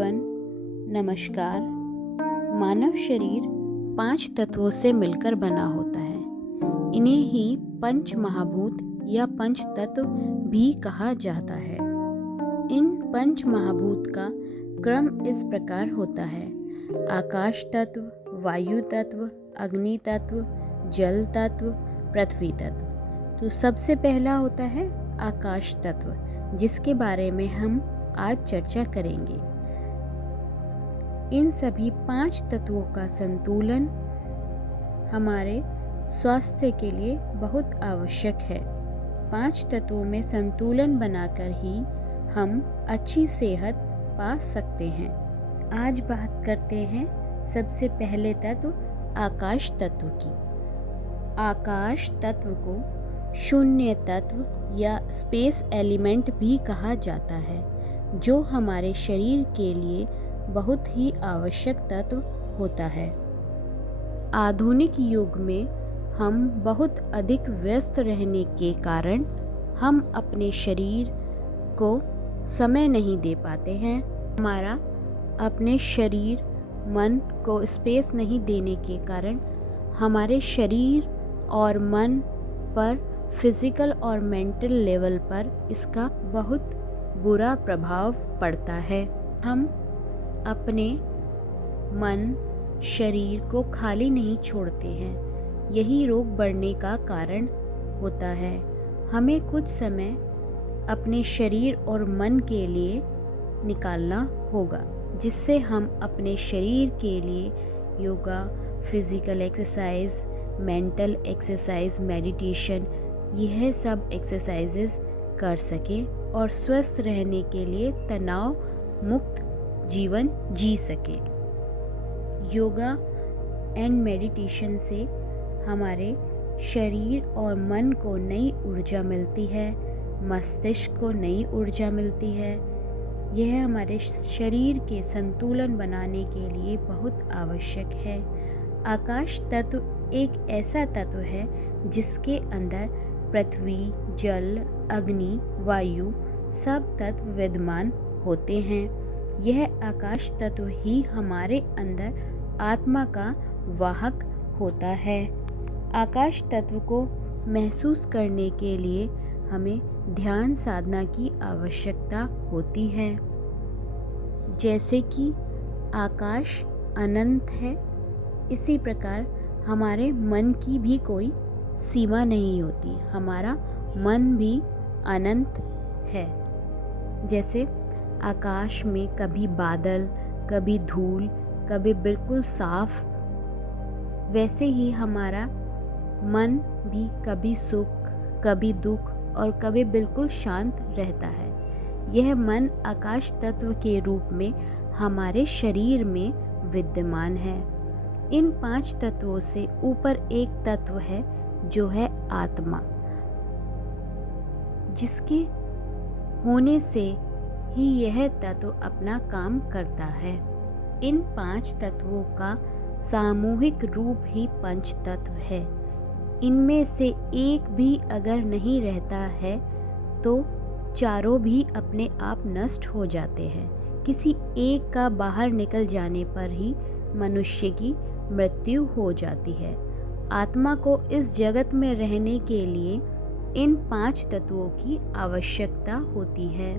Everyone, नमस्कार। मानव शरीर 5 तत्वों से मिलकर बना होता है। इन्हें ही पंच महाभूत या पंच तत्व भी कहा जाता है। इन पंच महाभूत का क्रम इस प्रकार होता है: आकाश तत्व, वायु तत्व, अग्नि तत्व, जल तत्व, पृथ्वी तत्व। तो सबसे पहला होता है आकाश तत्व, जिसके बारे में हम आज चर्चा करेंगे। इन सभी 5 तत्वों का संतुलन हमारे स्वास्थ्य के लिए बहुत आवश्यक है। 5 तत्वों में संतुलन बनाकर ही हम अच्छी सेहत पा सकते हैं। आज बात करते हैं सबसे पहले तत्व आकाश तत्व की। आकाश तत्व को शून्य तत्व या स्पेस एलिमेंट भी कहा जाता है, जो हमारे शरीर के लिए बहुत ही आवश्यक तत्व होता है। आधुनिक युग में हम बहुत अधिक व्यस्त रहने के कारण हम अपने शरीर को समय नहीं दे पाते हैं। हमारा अपने शरीर मन को स्पेस नहीं देने के कारण हमारे शरीर और मन पर फिजिकल और मेंटल लेवल पर इसका बहुत बुरा प्रभाव पड़ता है। हम अपने मन शरीर को खाली नहीं छोड़ते हैं। यही रोग बढ़ने का कारण होता है। हमें कुछ समय अपने शरीर और मन के लिए निकालना होगा, जिससे हम अपने शरीर के लिए yoga, physical exercise, mental exercise, meditation, यह सब एक्सरसाइजेस कर सकें और स्वस्थ रहने के लिए तनाव मुक्त जीवन जी सकें। योगा एंड मेडिटेशन से हमारे शरीर और मन को नई ऊर्जा मिलती है, मस्तिष्क को नई ऊर्जा मिलती है। यह हमारे शरीर के संतुलन बनाने के लिए बहुत आवश्यक है। आकाश तत्व एक ऐसा तत्व है जिसके अंदर पृथ्वी, जल, अग्नि, वायु सब तत्व विद्यमान होते हैं। यह आकाश तत्व ही हमारे अंदर आत्मा का वाहक होता है। आकाश तत्व को महसूस करने के लिए हमें ध्यान साधना की आवश्यकता होती है। जैसे कि आकाश अनंत है, इसी प्रकार हमारे मन की भी कोई सीमा नहीं होती। हमारा मन भी अनंत है। जैसे आकाश में कभी बादल, कभी धूल, कभी बिल्कुल साफ, वैसे ही हमारा मन भी कभी सुख, कभी दुख और कभी बिल्कुल शांत रहता है। यह मन आकाश तत्व के रूप में हमारे शरीर में विद्यमान है। इन 5 तत्वों से ऊपर एक तत्व है जो है आत्मा, जिसके होने से ही यह तत्व अपना काम करता है। इन 5 तत्वों का सामूहिक रूप ही पंच तत्व है। इनमें से एक भी अगर नहीं रहता है तो चारों भी अपने आप नष्ट हो जाते हैं। किसी एक का बाहर निकल जाने पर ही मनुष्य की मृत्यु हो जाती है। आत्मा को इस जगत में रहने के लिए इन 5 तत्वों की आवश्यकता होती है।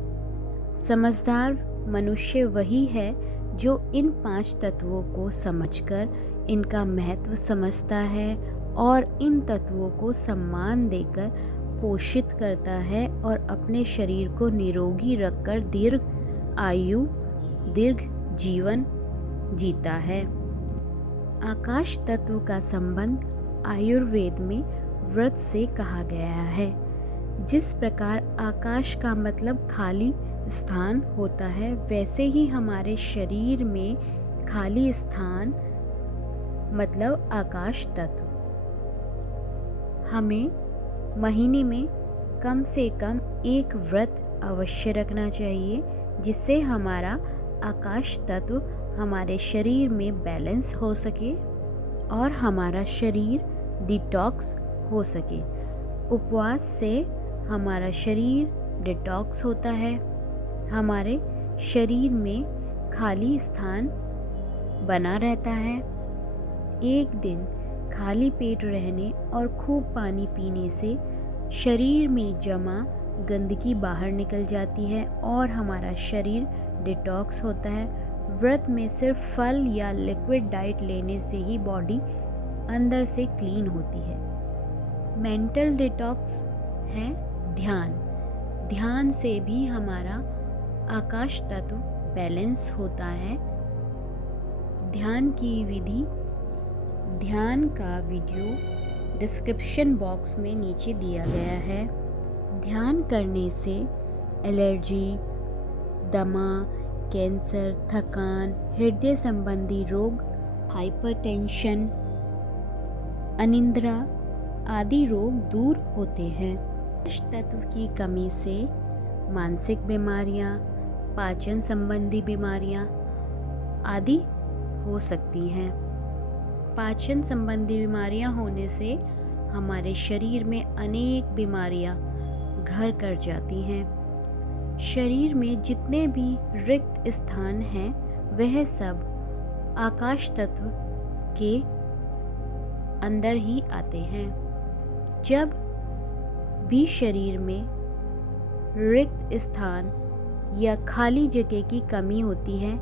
समझदार मनुष्य वही है जो इन 5 तत्वों को समझकर इनका महत्व समझता है और इन तत्वों को सम्मान देकर पोषित करता है और अपने शरीर को निरोगी रखकर दीर्घ आयु, दीर्घ जीवन जीता है। आकाश तत्व का संबंध आयुर्वेद में व्रत से कहा गया है। जिस प्रकार आकाश का मतलब खाली स्थान होता है, वैसे ही हमारे शरीर में खाली स्थान मतलब आकाश तत्व। हमें महीने में कम से कम एक व्रत अवश्य रखना चाहिए, जिससे हमारा आकाश तत्व हमारे शरीर में बैलेंस हो सके और हमारा शरीर डिटॉक्स हो सके। उपवास से हमारा शरीर डिटॉक्स होता है, हमारे शरीर में खाली स्थान बना रहता है। एक दिन खाली पेट रहने और खूब पानी पीने से शरीर में जमा गंदगी बाहर निकल जाती है और हमारा शरीर डिटॉक्स होता है। व्रत में सिर्फ फल या लिक्विड डाइट लेने से ही बॉडी अंदर से क्लीन होती है। मेंटल डिटॉक्स है ध्यान। ध्यान से भी हमारा आकाश तत्व बैलेंस होता है। ध्यान की विधि, ध्यान का वीडियो डिस्क्रिप्शन बॉक्स में नीचे दिया गया है। ध्यान करने से एलर्जी, दमा, कैंसर, थकान, हृदय संबंधी रोग, हाइपरटेंशन, अनिद्रा आदि रोग दूर होते हैं। आकाश तत्व की कमी से मानसिक बीमारियां, पाचन संबंधी बीमारियां आदि हो सकती हैं। पाचन संबंधी बीमारियां होने से हमारे शरीर में अनेक बीमारियां घर कर जाती हैं। शरीर में जितने भी रिक्त स्थान हैं वह सब आकाश तत्व के अंदर ही आते हैं। जब भी शरीर में रिक्त स्थान या खाली जगह की कमी होती है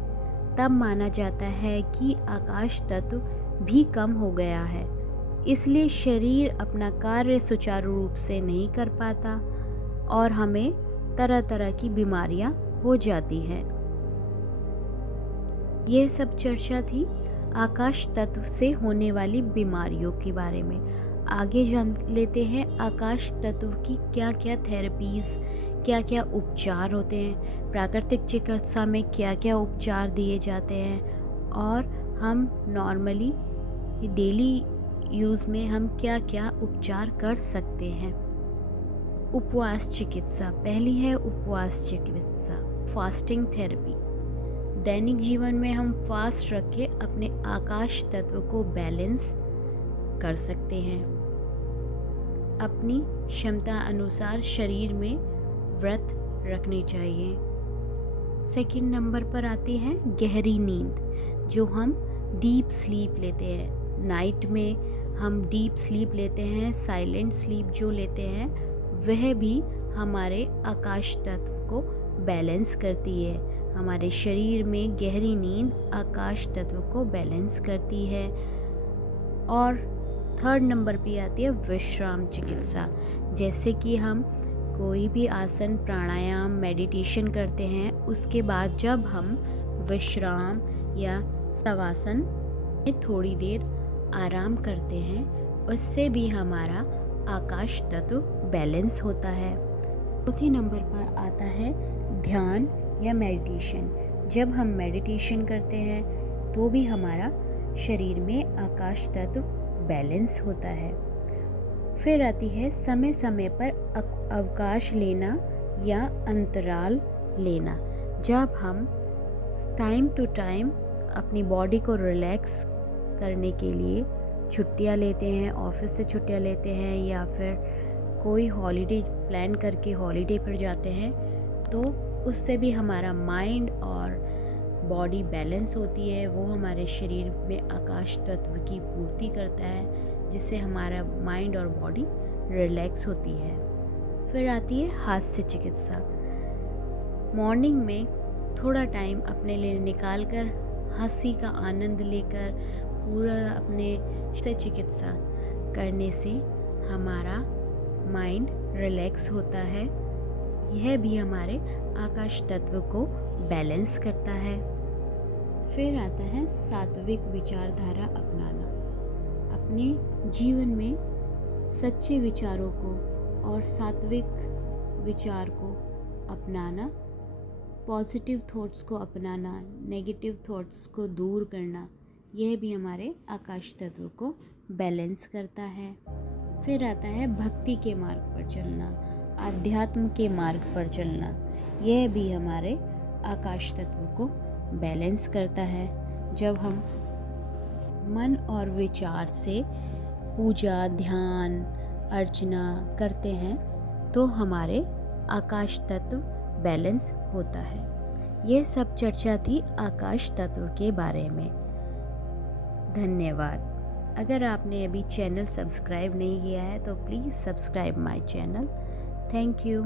तब माना जाता है कि आकाश तत्व भी कम हो गया है। इसलिए शरीर अपना कार्य सुचारू रूप से नहीं कर पाता और हमें तरह तरह की बीमारियां हो जाती हैं। यह सब चर्चा थी आकाश तत्व से होने वाली बीमारियों के बारे में। आगे जान लेते हैं आकाश तत्व की क्या क्या थेरेपीज़, क्या क्या उपचार होते हैं, प्राकृतिक चिकित्सा में क्या क्या उपचार दिए जाते हैं और हम नॉर्मली डेली यूज़ में हम क्या क्या उपचार कर सकते हैं। उपवास चिकित्सा, पहली है उपवास चिकित्सा, फास्टिंग थेरेपी। दैनिक जीवन में हम फास्ट रख के अपने आकाश तत्व को बैलेंस कर सकते हैं। अपनी क्षमता अनुसार शरीर में व्रत रखने चाहिए। सेकंड नंबर पर आती है गहरी नींद, जो हम डीप स्लीप लेते हैं। नाइट में हम डीप स्लीप लेते हैं, साइलेंट स्लीप जो लेते हैं वह भी हमारे आकाश तत्व को बैलेंस करती है। हमारे शरीर में गहरी नींद आकाश तत्व को बैलेंस करती है। और थर्ड नंबर पे आती है विश्राम चिकित्सा। जैसे कि हम कोई भी आसन, प्राणायाम, मेडिटेशन करते हैं, उसके बाद जब हम विश्राम या शवासन में थोड़ी देर आराम करते हैं उससे भी हमारा आकाश तत्व बैलेंस होता है। चौथी नंबर पर आता है ध्यान या मेडिटेशन। जब हम मेडिटेशन करते हैं तो भी हमारा शरीर में आकाश तत्व बैलेंस होता है। फिर आती है समय समय पर अवकाश लेना या अंतराल लेना। जब हम टाइम टू टाइम अपनी बॉडी को रिलैक्स करने के लिए छुट्टियां लेते हैं, ऑफिस से छुट्टियां लेते हैं या फिर कोई हॉलीडे प्लान करके हॉलीडे पर जाते हैं, तो उससे भी हमारा माइंड और बॉडी बैलेंस होती है। वो हमारे शरीर में आकाश तत्व की पूर्ति करता है, जिससे हमारा माइंड और बॉडी रिलैक्स होती है। फिर आती है हास्य चिकित्सा। मॉर्निंग में थोड़ा टाइम अपने लिए निकाल कर हंसी का आनंद लेकर पूरा अपने से चिकित्सा करने से हमारा माइंड रिलैक्स होता है। यह भी हमारे आकाश तत्व को बैलेंस करता है। फिर आता है सात्विक विचारधारा अपनाना। अपने जीवन में सच्चे विचारों को और सात्विक विचार को अपनाना, पॉजिटिव थॉट्स को अपनाना, नेगेटिव थॉट्स को दूर करना, यह भी हमारे आकाश तत्व को बैलेंस करता है। फिर आता है भक्ति के मार्ग पर चलना, आध्यात्म के मार्ग पर चलना। यह भी हमारे आकाश तत्व को बैलेंस करता है। जब हम मन और विचार से पूजा, ध्यान, अर्चना करते हैं तो हमारे आकाश तत्व बैलेंस होता है। यह सब चर्चा थी आकाश तत्व के बारे में। धन्यवाद। अगर आपने अभी चैनल सब्सक्राइब नहीं किया है तो please subscribe my channel. Thank you.